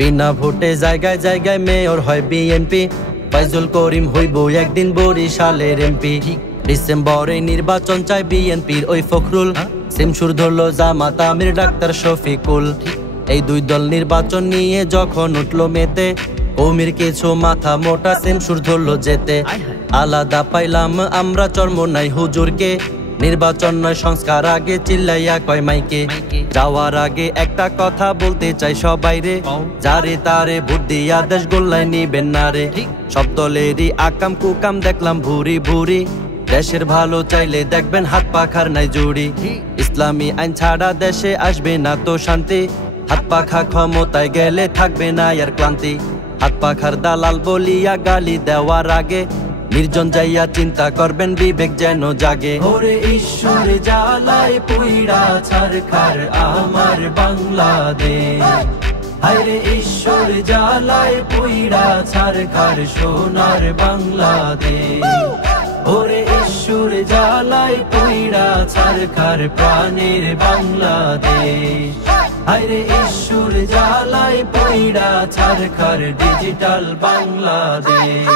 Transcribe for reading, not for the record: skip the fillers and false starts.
বিনা ভোটে জায়গায় জায়গায় মেয়র হয় বিএনপি। ফাইজুল করিম হইব একদিন বরিশালের এমপি। ডিসেম্বরে নির্বাচন চায় বিএনপির ওই ফখরুল। সিম সুর ধরল জামাত আমির ডাক্তার শফিকুল। এই দুই দল নির্বাচন নিয়ে যখন উঠলো মেতে, কৌমির কিছু মাথা মোটা সিম সুর ধরল যেতে। আলাদা পাইলাম আমরা চরমোনাই হুজুরকে, নির্বাচন নয় সংস্কার আগে চিল্লাইয়া কয় মাইকে। যাওয়ার আগে একটা কথা বলতে চাই সবাই রে, যারে তারে ভোট দিয়া দেশ গোল্লায় নিবেন না রে। সব দলেরই আকাম কুকাম দেখলাম ভুরি ভুরি, দেশের ভালো চাইলে দেখবেন হাত পাখার নাই জুড়ি। ইসলামী আইন ছাড়া দেশে আসবে না তো শান্তি, হাত পাখা ক্ষমতায় গেলে থাকবে না আর ক্লান্তি। হাত পাখার দালাল বলিয়া গালি দেওয়ার আগে নির্জন যাইয়া চিন্তা করবেন বিবেক যেন জাগে। ওরে ঈশ্বর জ্বালায় পুইড়া ছারখার আমার বাংলাদেশ, হায়রে ঈশ্বর জ্বালায় পুইড়া ছারখার সোনার বাংলাদেশ। ওরে ঈশ্বর জ্বালায় পুইড়া ছারখার প্রাণের বাংলাদেশ, হায়রে ঈশ্বর জ্বালায় পুইড়া ছারখার ডিজিটাল বাংলাদেশ।